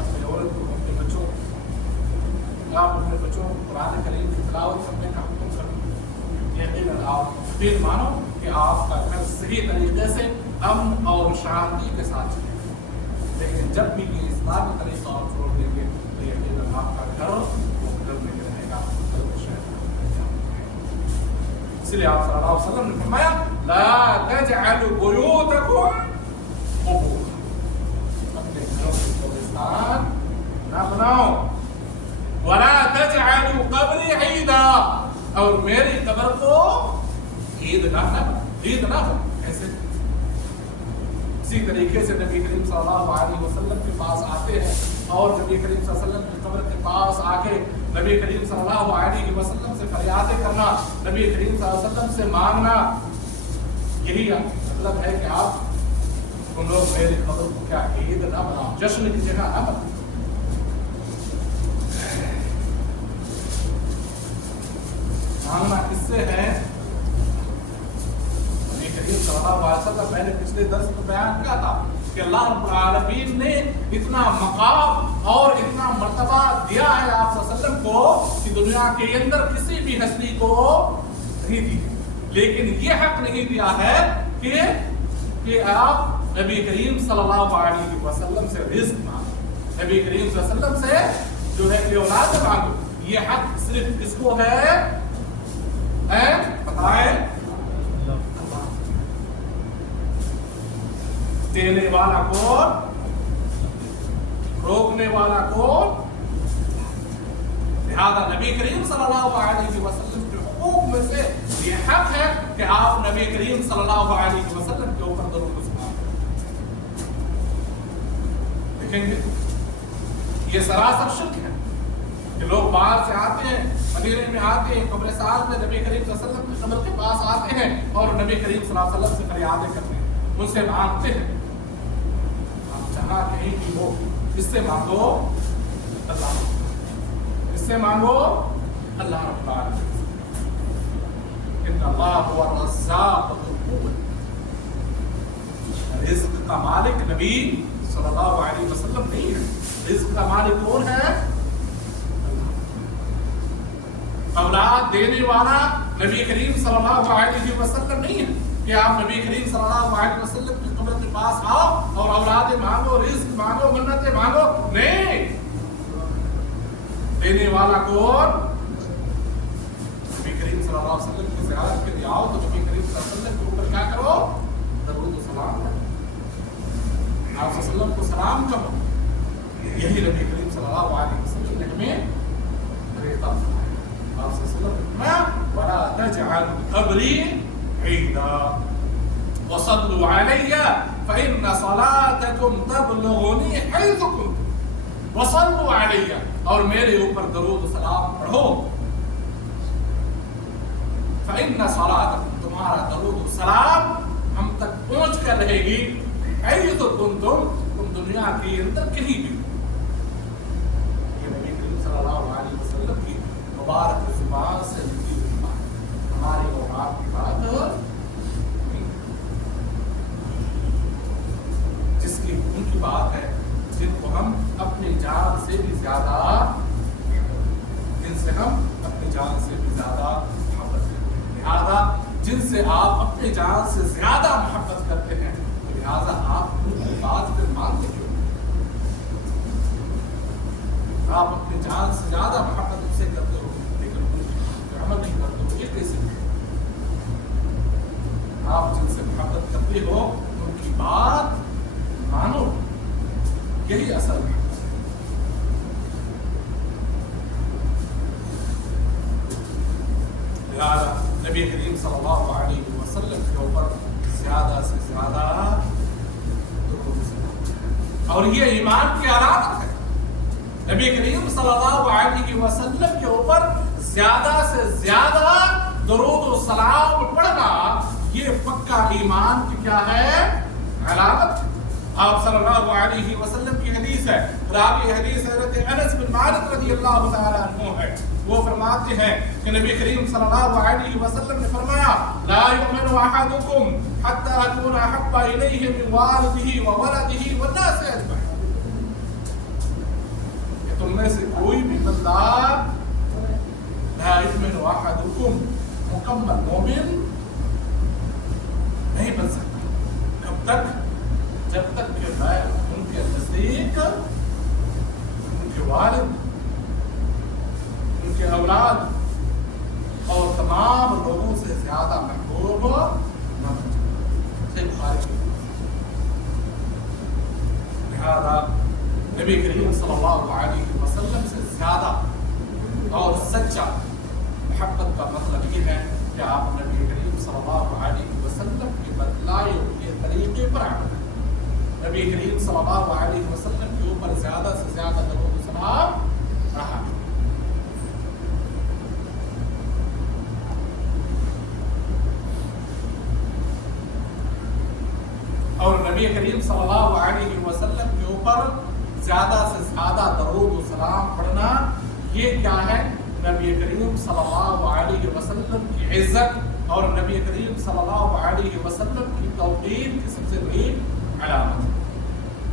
अपने औरत को, अपने बच्चों को, आप अपने बच्चों को कुरान करीम की तिलावत करने का हुक्म करें। यकीनन आप फिर मानो कि आपका घर सही तरीके से अमन और शांति के साथ चले। लेकिन जब भी ये इस बात का तरीका और छोड़ देंगे तो यकीनन आपका घर वो घर में रहेगा। इसलिए आप सल्लल्लाहु अलैहि वसल्लम ने फरमाया ला तजअलु बुयूतकुम कुबूर, अपने घरों को कब्रिस्तान ना बनाओ। वला तजअलु कब्री ईदा, और मेरी कब्र को ईद ना बनाओ। ऐसे इसी तरीके से नबी करीम सल्लल्लाहु अलैहि वसल्लम के पास आते हैं, और नबी करीम सल्लल्लाहु अलैहि वसल्लम की कब्र के पास आके नबी करीम सल्लल्लाहु अलैहि वसल्लम से फरियादें करना, नबी करीम सल्लल्लाहु अलैहि वसल्म से मांगना। यही मतलब है कि आप तुम लोग मेरी कब्र को क्या ईद ना बनाओ, जश्न की जगह ना बनाओ। मांगना किससे है? नबी करीम सल्लल्लाहु अलैहि वसल्लम, मैंने पिछले दर्स में बयान किया था कि अल्लाह रब्बुल आलमीन ने इतना मकाम और इतना मर्तबा दिया है आप सल्लल्लाहु अलैहि वसल्लम को कि दुनिया के अंदर किसी भी हस्ती को नहीं दी, लेकिन ये हक नहीं दिया है कि आप नबी करीम सल्लल्लाहु अलैहि वसल्लम से रिज़्क मांगो, नबी करीम सल्लल्लाहु अलैहि वसल्लम से जो है कि औलाद मांगो। ये हक सिर्फ किसको है? बताएं? देने वाला कौन? रोकने वाला कौन? लिहाजा नबी करीम सल्लल्लाहु अलैहि वसल्लम के हुकूक में से ये हक है कि आप नबी करीम सल्लल्लाहु अलैहि वसल्लम के ऊपर दरूद सलाम देखेंगे। ये सरासर शिर्क है कि लोग बाहर से आते हैं, मदीने में आते हैं, कब्रिस्तान में नबी करीम सल्लल्लाहु अलैहि वसल्लम के कब्र के पास आते हैं और नबी करीम सल्लल्लाहु अलैहि वसल्लम से फरियादें करते हैं, उनसे मांगते हैं। आप जहाँ कहीं भी हो, इससे मांगो अल्लाह, इससे मांगो अल्लाह रब्बुल आलमीन। इन्नल्लाह हुवा रज़्ज़ाक़ ज़ुल क़ुव्वत। रिज़्क का मालिक नबी सल्लल्लाहु अलैहि वसल्लम नहीं है, रिज़्क का मालिक कौन है? औलाद देने वाला नबी करीम सल्लल्लाहु अलैहि वसल्लम नहीं है कि आप नबी करीम सल्लल्लाहु अलैहि वसल्लम की कब्र के पास आओ और औलाद मांगो, रिज़्क मांगो, मन्नतें मांगो। नहीं, देने वाला कौन? नबी करीम सल्लल्लाहु अलैहि वसल्लम की ज़ियारत के लिए आओ तो नबी करीम सल्लल्लाहु अलैहि वसल्लम के ऊपर क्या करो? दरूद और सलाम करो, आप सल्लल्लाहु अलैहि वसल्लम को सलाम करो। यही नबी करीम सल्लल्लाहु अलैहि वसल्लम ने हमें तरीक़ा वला तजअल क़ब्री ईदा वसल्लु अलैया फ़इन्न सलातकुम तबलुगुनी हैथु कुंतुम वसल्लु अलैया, और मेरे ऊपर दरूद सलाम पढ़ो। फ़इन्न सलातकुम, तुम्हारा दरूद सलाम हम तक पहुंच कर रहेगी, हैथु कुंतुम, तुम दुनिया के अंदर कहीं भी। ये नबी करीम सल्लल्लाहु अलैहि वसल्लम की मुबारक ज़ुबान से निकली हुई बात, हमारी और आपकी बात नहीं, जिसकी उनकी बात है जिनको हम अपनी जान से भी ज्यादा, जिनसे हम अपनी जान से भी ज्यादा मोहब्बत करते हैं। लिहाजा जिनसे आप अपनी जान से ज्यादा मोहब्बत करते हैं, लिहाजा आप उनकी बात फिर मानते क्यों? आप अपनी जान से ज्यादा मोहब्बत उनसे करते हो लेकिन अमल नहीं करते हो, ये कैसे? आप जिनसे मोहब्बत करते हो उनकी बात मानो, यही असल है। लिहाजा नबी करीम सल्लल्लाहु अलैहि वसल्लम के ऊपर ज्यादा से ज्यादा और ये ईमान की अलामत है। नबी करीम सल्लल्लाहु अलैहि वसल्लम के ऊपर ज्यादा से ज्यादा दरूद और सलाम पढ़ना ये पक्का ईमान की क्या है? अलामत। आप सल्लल्लाहु अलैहि वसल्लम की हदीस है, रावी हदीस हज़रत अनस बिन मालिक रज़ियल्लाहु तआला अन्हु है, वो फरमाते हैं कि नबी करीम सल्लल्लाहु अलैहि वसल्लम ने फरमाया, ला युमिनु अहदुकुम हत्ता अकूना अहब्बा इलैहि मिन वालिदिही व वलदिही वन नासि अजमईन। कि तुम में से कोई भी बंदा ला युमिनु अहदुकुम मुकम्मल मोमिन नहीं बन सकता कब तक? जब तक कि मैं उनके नजदीक उनके वालिद, उनके औलाद और तमाम लोगों से ज्यादा महबूब न बन जाए। लिहाजा नबी करीम सल्लल्लाहु अलैहि वसल्लम से ज्यादा और सच्चा मोहब्बत का मतलब ये है कि आप नबी करीम सल्लल्लाहु अलैहि वसल्लम के बतलाए हुए तरीके पर अमल करें। नबी करीम सल्लल्लाहु अलैहि वसल्लम के ऊपर ज्यादा से ज्यादा दरूद सलाम रहा। और नबी करीम सल्लल्लाहु अलैहि वसल्लम के ऊपर ज्यादा से ज्यादा दरूद सलाम पढ़ना ये क्या है? नबी करीम सल्लल्लाहु अलैहि वसल्लम وسلم کی عزت اور نبی کریم صلی اللہ علیہ وسلم کی توقیر کی سب سے بڑی علامت ہے۔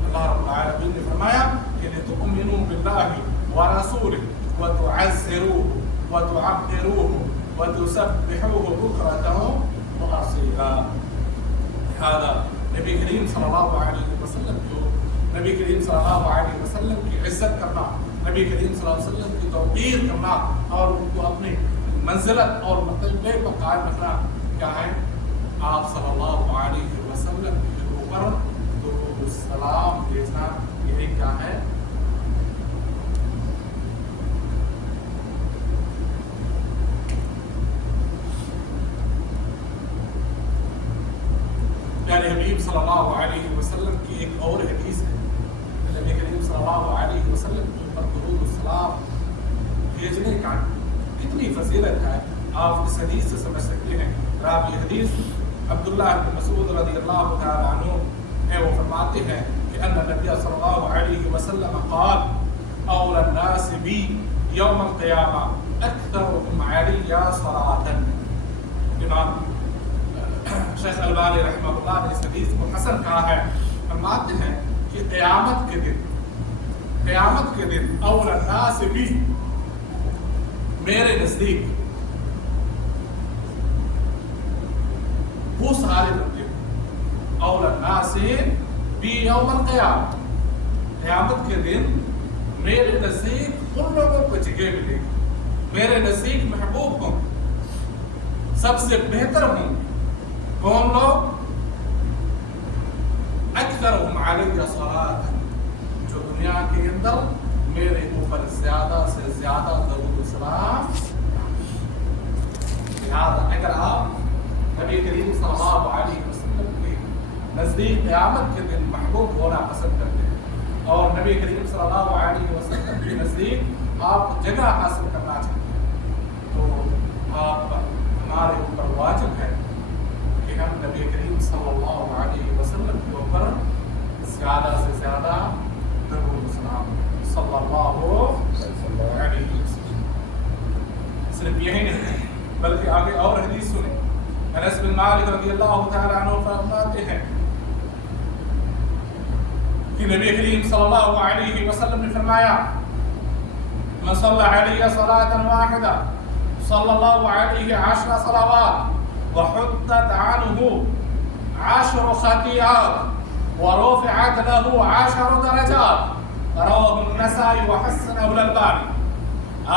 اللہ رب العالمین نے فرمایا کہ لِتُؤْمِنُوا بِاللَّهِ وَرَسُولِهِ وَتُعَزِّرُوهُ وَتُعَقِّرُوهُ وَتُسَبِّحُوهُ بُكْرَةً وَأَصِيلًا۔ لہذا نبی کریم صلی اللہ علیہ وسلم کو نبی کریم صلی اللہ علیہ وسلم کی عزت کرنا، نبی کریم صلی اللہ علیہ وسلم کی توقیر کرنا اور ان کو اپنی منزلت اور مرتبے پر قائم رکھنا کیا ہے؟ آپ صلی اللہ علیہ وسلم کے اوپر درود السلام بھیجنا، یہی کیا ہے؟ پیارے حبیب صلی اللہ علیہ وسلم کی ایک اور حدیث ہے، نبی کریم صلی اللہ علیہ وسلم کے اوپر درود السلام بھیجنے کا کتنی فضیلت ہے، آپ اس حدیث سے سمجھ سکتے ہیں۔ راوی حدیث عبداللہ بن مسعود رضی اللہ تعالی عنہ ہے، وہ فرماتے ہیں کہ ان نبی صلی اللہ علیہ وسلم قال اول الناس بی یوم القیامہ اکثرهم علی صلاۃ۔ امام شیخ البانی رحمہ اللہ نے اس حدیث کو حسن کہا ہے، فرماتے ہیں کہ قیامت کے دن اول الناس بھی میرے نزدیک وہ سارے بندے اول الناس بھی یوم القیامہ، قیامت کے دن میرے نزدیک ان لوگوں کو جگہ ملے گی، میرے نزدیک محبوب ہوں، سب سے بہتر ہوں۔ کون لوگ؟ اکثرهم علی صلاۃ، جو دنیا کے اندر میرے اوپر زیادہ سے زیادہ درود و سلام۔ لہذا اگر آپ نبی کریم صلی اللہ علیہ وسلم کے نزدیک قیامت کے دن محبوب ہونا پسند کرتے ہیں اور نبی کریم صلی اللہ علیہ وسلم کے نزدیک آپ جگہ حاصل کرنا چاہتے ہیں، تو آپ ہمارے اوپر واجب ہے کہ ہم نبی کریم صلی اللہ علیہ وسلم کے اوپر زیادہ سے زیادہ درود و سلام صلی اللہ علیہ وسلم۔ صرف یہی نہیں بلکہ آگے اور حدیث سنیں۔ انس بن مالک رضی اللہ تعالی عنہ فرماتے ہیں کہ نبی کریم صلی اللہ علیہ وسلم نے فرمایا من صلی علی صلاۃ واحدہ صلی اللہ علیہ 10 صلوات وحطت عنه 10 خطيئات ورفعت له 10 درجات، رواه النسائی وحسنہ الالبانی۔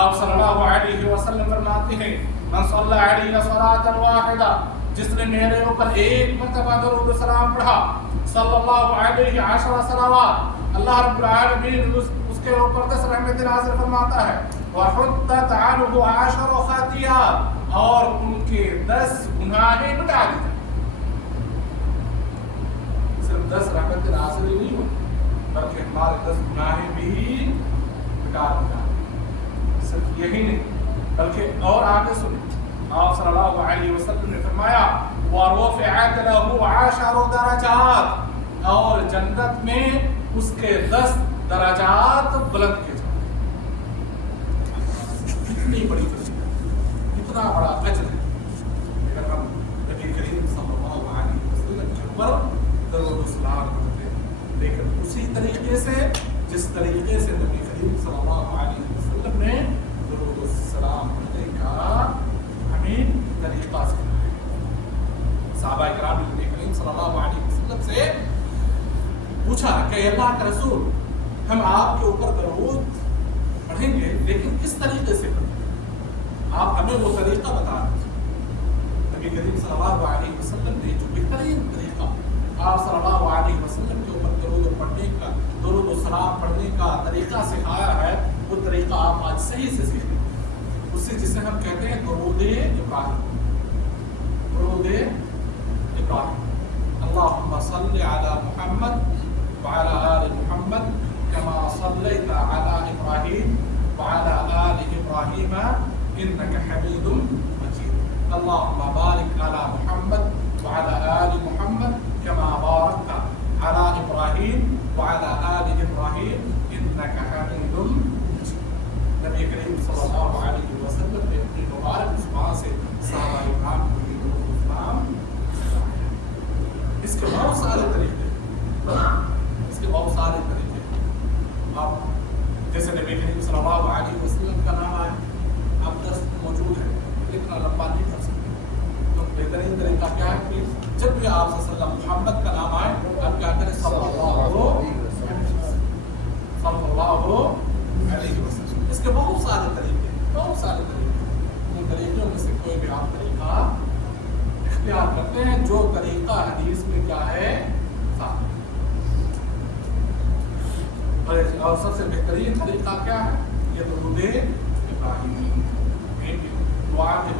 آپ صلی اللہ علیہ وسلم فرماتے ہیں من صلی علی صلاۃ واحدہ، جس نے میرے اوپر ایک مرتبہ درود و سلام پڑھا، صلی اللہ علیہ 10 صلوات، اللہ رب العالمین اس کے اوپر 10 رحمتیں نازل فرماتا ہے، وحطت عنه 10 خطیئات، اور ان کے 10 گناہیں مٹا دیتا ہے۔ صرف 10 رحمتیں نازل ہی نہیں ہوتی بلکہ ہمارے 10 گناہیں بھی مٹا دیتا ہے۔ صرف یہی نہیں بلکہ اور آگے سنیں، آپ صلی اللہ علیہ وسلم نے فرمایا وَرُفِعَتْ لَهُ 10 درجات، اور جنت میں اس کے 10 درجات بلند کیے جائیں۔ کتنی بڑی اتنا بڑا اجر ہے اگر ہم نبی کریم صلی اللہ علیہ وسلم کے اوپر درود و سلام کرتے ہیں، لیکن اسی طریقے سے جس طریقے سے نبی کریم صلی اللہ علیہ وسلم نے درود و سلام کرنے کا ہمیں طریقہ سکھایا ہے۔ صحابہ کرام نے نبی کریم صلی اللہ علیہ وسلم سے پوچھا کہ اللہ کا رسول، ہم آپ کے اوپر درود پڑھیں گے لیکن کس طریقے سے پڑھیں گے؟ آپ ہمیں وہ طریقہ بتا دیجیے۔ نبی کریم صلی اللہ علیہ وسلم نے جو بہترین طریقہ آپ صلی اللہ علیہ وسلم کے اوپر درود و سلام پڑھنے کا طریقہ سکھایا ہے، وہ طریقہ آپ آج صحیح سے سیکھیں، اسے جسے ہم کہتے ہیں درود ابراہیم۔ درود ابراہیم، اللہم صل علی محمد وعلی آل محمد کما صلیت علی ابراہیم وعلی آل ابراہیم انک حمید مجید، اللہم بارک علی محمد وعلی آل محمد کما بارکت علی ابراہیم وعلی آل ابراہیم انک حمید مجید۔ نبی کریم صلی اللہ علیہ وسلم نے اپنی مبارک زبان سے बेहतरीन तरीका क्या है कि जब भी आप सल्लल्लाहु मोहम्मद का नाम आए आप क्या करें सल्लल्लाहु अलैहि वसल्लम। इसके बहुत सारे तरीके उन तरीकों में से कोई भी आप तरीका इख्तियार करते हैं जो तरीका हदीस में क्या है और सबसे बेहतरीन तरीका क्या है ये दुरूद इब्राहिमी दुआ के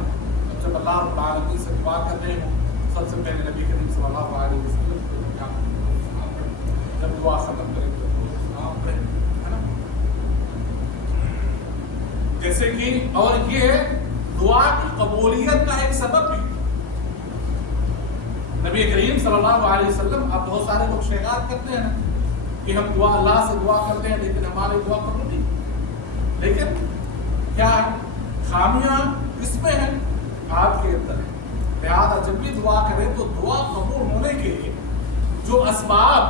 जब अल्लाह रब्बुल आलमीन से दुआ कर रहे हो सबसे पहले नबी करीम सल्लल्लाहु अलैहि वसल्लम को क्या जब दुआ खत्म करें तो सलाम करें है ना। जैसे कि और ये दुआ की कबूलियत का एक सबब भी नबी करीम सल्लल्लाहु अलैहि वसल्लम अब बहुत सारे लोग शिकायत करते हैं ना कि हम दुआ अल्लाह से दुआ करते हैं लेकिन हमारी दुआ कबूल नहीं। लेकिन क्या खामियां इसमें है आपके अंदर है। लिहाजा जब भी दुआ करें तो दुआ कबूल होने के जो असबाब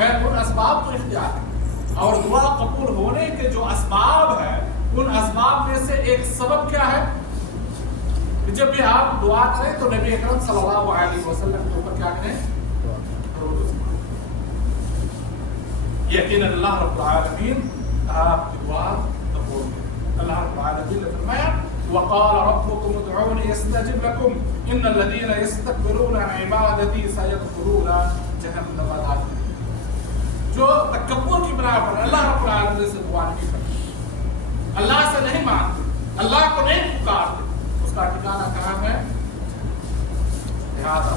है उन असबाब को इख्तियार करें और दुआ कबूल होने के जो असबाब है उन असबाब में से एक सबब क्या है कि जब भी आप दुआ करें तो नबी अकरम सल्लल्लाहु अलैहि वसल्लम के ऊपर क्या करें यकीनन अल्लाह रब्बुल आलमीन आपकी दुआ कबूल करें। अल्लाह रब्बुल आलमीन ने फरमाया वक़ाल रब्बुकुम उदऊनी यस्तजिब लकुम इन्नल लज़ीना यस्तकबिरूना अन इबादती सयदखुलून जहन्नम दाखिलीन। जो तकब्बुर की बिना पर अल्लाह रब्बुल आलमीन से दुआ नहीं करते, अल्लाह से नहीं मांगते, अल्लाह को नहीं पुकारते, उसका ठिकाना कहाँ है। लिहाजा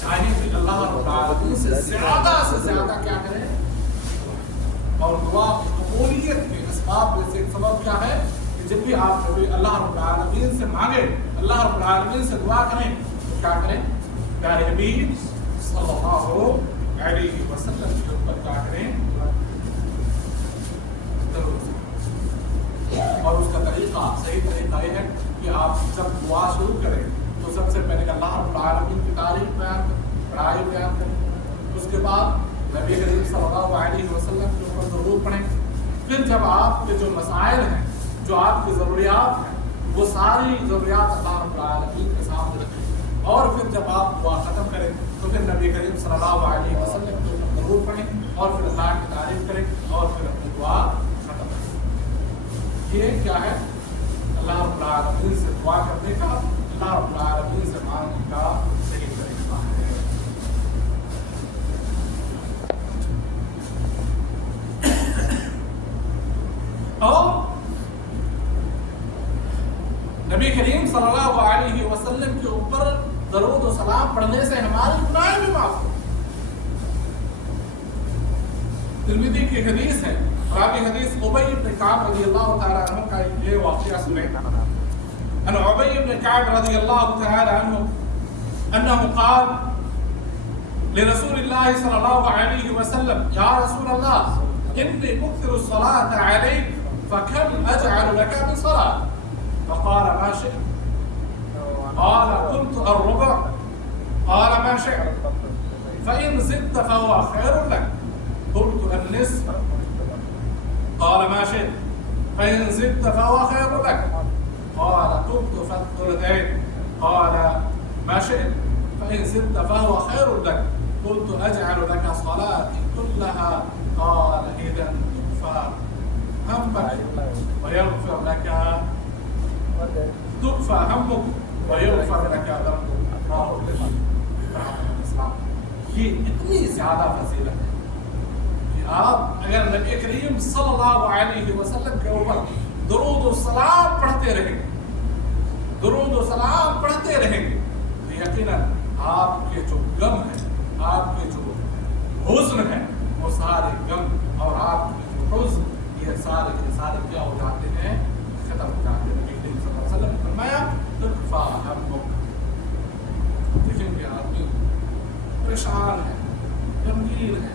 चाहिए कि अल्लाह रब्बुल आलमीन से ज्यादा क्या करें और दुआ की कबूलियत के असबाब में से एक सबब क्या है कि जब भी आप कभी अल्लाह रब्बुल आलमीन से मांगे, अल्लाह रब्बुल आलमीन से दुआ करें तो क्या करें प्यारे हबीब सल्लल्लाहु अलैहि वसल्लम के ऊपर क्या करें और उसका तरीका सही तरीका ये है कि आप जब दुआ शुरू करें तो सबसे पहले अल्लाह रब्बुल आलमीन की तारीफ बयान करें, बड़ाई बयान करें, उसके बाद नबी करीम सल्लल्लाहु अलैहि वसल्लम के ऊपर ज़रूर पढ़ें। फिर जब आपके जो मसाइल हैं, जो आपकी ज़रूरियात हैं, वो सारी ज़रूरियात अल्लाह रब्बुल आलमीन के सामने रखें और फिर जब आप दुआ ख़त्म करें तो फिर नबी करीम सल्लल्लाहु अलैहि वसल्लम के ऊपर ज़रूर पढ़ें और फिर अल्लाह की तारीफ करें और फिर अपनी दुआ ख़त्म करें। ये क्या है अल्लाह रब्बुल आलमीन से दुआ करने का, अल्लाह रब्बुल आलमीन से मांगने का सही तरीका है। और नबी करीम सल्लल्लाहु अलैहि वसल्लम के ऊपर दरूद और सलाम पढ़ने से हमारे गुनाह भी माफ हो। तिर्मिज़ी की हदीस है और आप ये हदीस उबई इब्न काब रज़ियल्लाहु तआला अन्हु का ये वाक़या सुने। अन उबई इब्न काब रज़ियल्लाहु तआला अन्हु अन्नहु क़ाल लिरसूलिल्लाहि सल्लल्लाहु अलैहि वसल्लम या रसूलल्लाह इन्नी उक्थिरु अस्सलाता अलैक फकम अजअलु लक मिन सलात فقال ما شئت قال قلت الربع قال ما شئت فإن زدت فهو خير لك قلت النصف قال ما شئت فإن زدت فهو خير لك قال قلت فالثلثين قال ما شئت فإن زدت فهو خير لك قلت أجعل لك صلاتي كلها قال إذا تكفى همك ويغفر لك تكفى همك ويغفر لك ذنبك। ये इतनी ज्यादा फजीलत है कि आप अगर नबी करीम सल्लल्लाहु अलैहि वसल्लम के ऊपर दुरूद और सलाम पढ़ते रहेंगे, दुरूद और सलाम पढ़ते रहेंगे तो यकीनन आपके जो गम है, आपके जो हुस्न है, वो सारे गम और आपके जो हुस्न ये सारे के सारे क्या हो जाते हैं, खत्म हो जाते हैं। नबी करीम सल्लल्लाहु अलैहि वसल्लम ने फरमाया तुकफा हम्मुक। देखेंगे आदमी परेशान है, गमगीन है,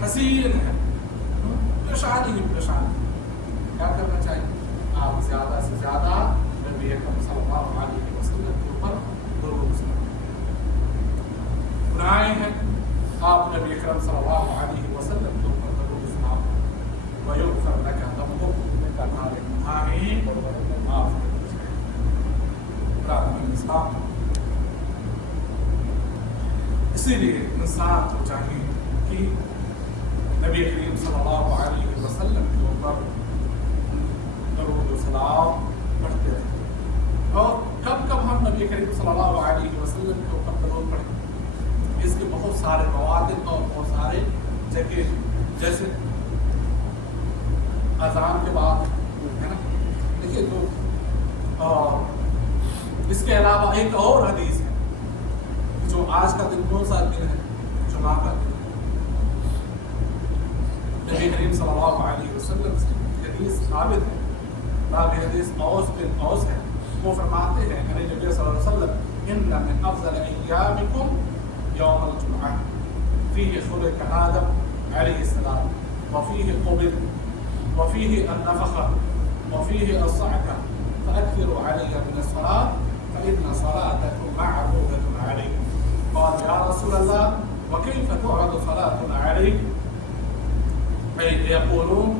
हसीन है, परेशानी ही परेशानी, क्या करना चाहिए? आप ज्यादा से ज्यादा नबी अकरम सल्लल्लाहु अलैहि वसल्लम के ऊपर दुरूद सलाम। गुनाह है आप नबी अकरम सल्लल्लाहु अलैहि वसल्लम के ऊपर दुरूद सलाम वयुगफर लक ज़ंबुक, तुम्हारे गुनाहें माफ कर दिए जाएंगे। इस्लाम इसीलिए इंसान को चाहिए कि नबी करीम सल्लल्लाहु अलैहि वसल्लम के ऊपर दरूद व सलाम पढ़ते रहे। और कब कब हम नबी करीम सल्लल्लाहु अलैहि वसल्लम के ऊपर दरूद पढ़ें, इसके बहुत सारे मवाक़ित और बहुत सारे जगह, जैसे अज़ान के बाद, है ना, देखिए तो। और इसके अलावा एक और हदीस है, जो आज का दिन कौन सा दिन है, जुमा का दिन। नबी करीम सल्लल्लाहु अलैहि वसल्लम से हदीस साबित है, बाकी हदीस औस बिन औस है, वो फरमाते हैं नबी सल्लल्लाहु अलैहि वसल्लम, इन्न मिन अफ़ज़ल अय्यामिकुम यौमुल जुमअह फ़ीहि ख़ुलिक़ आदम अलैहिस्सलाम व फ़ीहि क़ुबिज़ व फ़ीहि अन-नफ़ख़ह व फ़ीहि अस-सअक़ह फ़अक्थिरू अलैया मिन अस्सलात फ़इन्न सलातकुम मअरूदतुन अलैकुम। قال يا رسول الله وكيف تعرض صلاتنا عليك؟ يقولون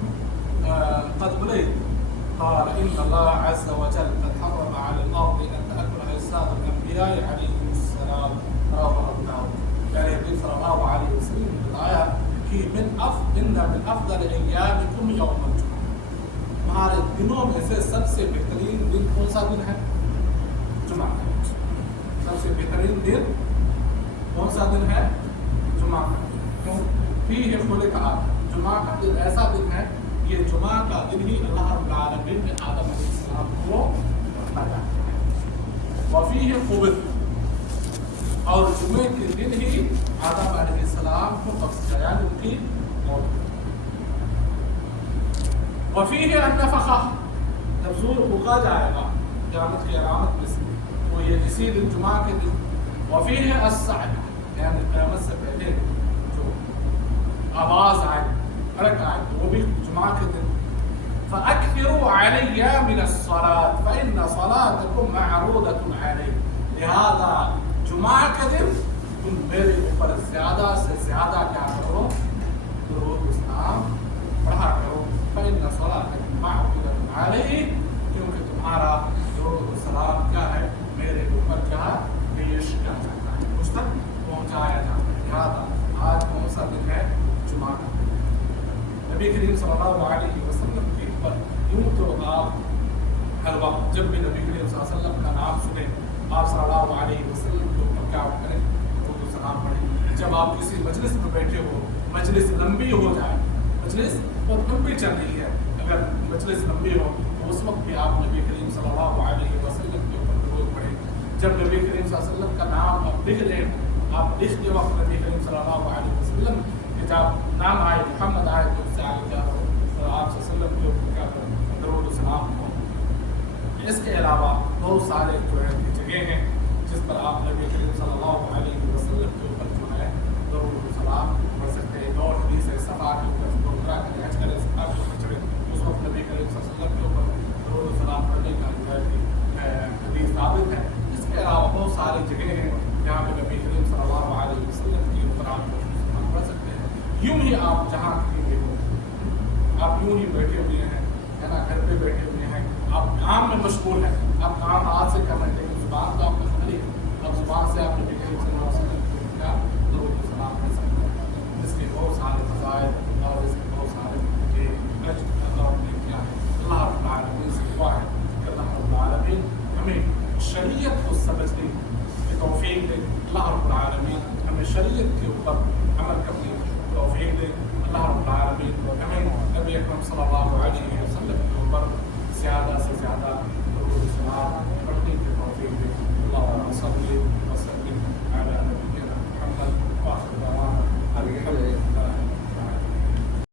قد بليت. قال إن الله عز وجل قد حرم على الأرض أن تأكل أجساد الأنبياء عليهم السلام. رواه أبو داود. يعني النبي صلى الله عليه وسلم الآية कि إن من أفضل أيامكم يوم الجمعة. हमारे दिनों में से सबसे बेहतरीन दिन कौन सा दिन है? जुमा। सबसे बेहतरीन दिन कौन सा दिन है? जुमा का। क्यों? फ़ीहि ख़ुलिक़ आदम। जुमा का दिन ऐसा दिन है, ये जुमा का दिन ही अल्लाह रब्बुल आलमीन ने आदम अलैहिस्सलाम को बनाया। व फ़ीहि क़ुबिज़, और जुमे के दिन ही आदम अलैहिस्सलाम को बख्शा, यानी उनकी मौत। व फ़ीहि अन-नफ़ख़ह, जब सूर फूका जाएगा क़यामत की अलामत में से, तो ये इसी दिन जुमा के दिन। व फ़ीहि अस-सअक़ह, यानी क़यामत से पहले जो आवाज़ आए, फड़क आए, वो भी जुमा के दिन। फ़अक्थिरू अलैया मिन अस्सलात फ़इन्न सलातकुम मअरूदतुन अलैया। लिहाजा जुमा के दिन तुम मेरे ऊपर ज़्यादा से ज़्यादा क्या करो? दुरूद व सलाम पढ़ा करो। फ़इन्न सलातकुम मअरूदतुन अलैया, क्योंकि तुम्हारा दुरूद व सलाम क्या है? मेरे ऊपर क्या पेश किया जाता है, उस तक पहुँचाया जाता है। लिहाजा आज कौन सा दिन है? जुमा का। नबी करीम सल्लल्लाहु अलैहि वसल्लम के ऊपर यूँ तो आप हर वक्त जब भी नबी करीम सल्लल्लाहु अलैहि वसल्लम का नाम सुने, आप सल्लल्लाहु अलैहि वसल्लम के ऊपर क्या करें? दुरूद व सलाम पढ़ें। जब आप किसी मजलिस में बैठे हो, मजलिस लंबी हो जाए, मजलिस बहुत लंबी चल रही है, अगर मजलिस लंबी हो तो उस वक्त भी आप नबी करीम सल्लल्लाहु अलैहि वसल्लम के ऊपर दुरूद पढ़ें। जब नबी करीम सल्लल्लाहु अलैहि वसल्लम का नाम आप लिख लें, आप लिखते वक्त नबी करीम सल्लल्लाहु अलैहि वसल्लम के जब नाम आए, मोहम्मद आए, तो उससे आगे क्या करो? तो आप सल्लल्लाहु अलैहि वसल्लम के ऊपर क्या करो? दुरूद व सलाम हो। इसके अलावा बहुत सारे जो है जगह हैं जिस पर आप नबी करीम सल्लल्लाहु अलैहि वसल्लम के ऊपर जो है दुरूद व सलाम पढ़ सकते हैं। और हदीस है, सफ़ा के ऊपर उमरा करें, हज करें, सफ़ा के ऊपर चढ़े, उस वक्त नबी करीम सल्लल्लाहु अलैहि वसल्लम के ऊपर दुरूद व सलाम पढ़ने का जो है हदीस साबित है। इसके अलावा बहुत सारी जगह हैं जहाँ पे नबी करीम सल्लल्लाहु अलैहि वसल्लम के ऊपर आप दुरूद व सलाम पढ़ सकते हैं। यूँ ही आप जहाँ कहीं भी हो, आप यूँ ही बैठे हुए हैं, है ना, घर पे बैठे हुए हैं, आप काम में मशगूल हैं, आप काम हाथ से कर रहे हैं, लेकिन ज़ुबान तो आपका खाली है। अब ज़ुबान से आप नबी करीम सल्लल्लाहु अलैहि वसल्लम को क्या दुरूद व सलाम कर सकते हैं। इसके बहुत सारे फ़ज़ाइल और इसके बहुत सारे अल्लाह ने किया है। अल्लाह रब्बुल आलमीन से दुआ है कि अल्लाह रब्बुल आलमीन हमें शरीयत को समझने की तौफ़ीक़ दे। अल्लाह रब्बुल आलमीन हमें शरीयत के ऊपर अमल करने की तौफ़ीक़ दे। अल्लाह रब्बुल आलमीन हमें नबी अकरम सल्लल्लाहु अलैहि वसल्लम के ऊपर ज़्यादा से ज़्यादा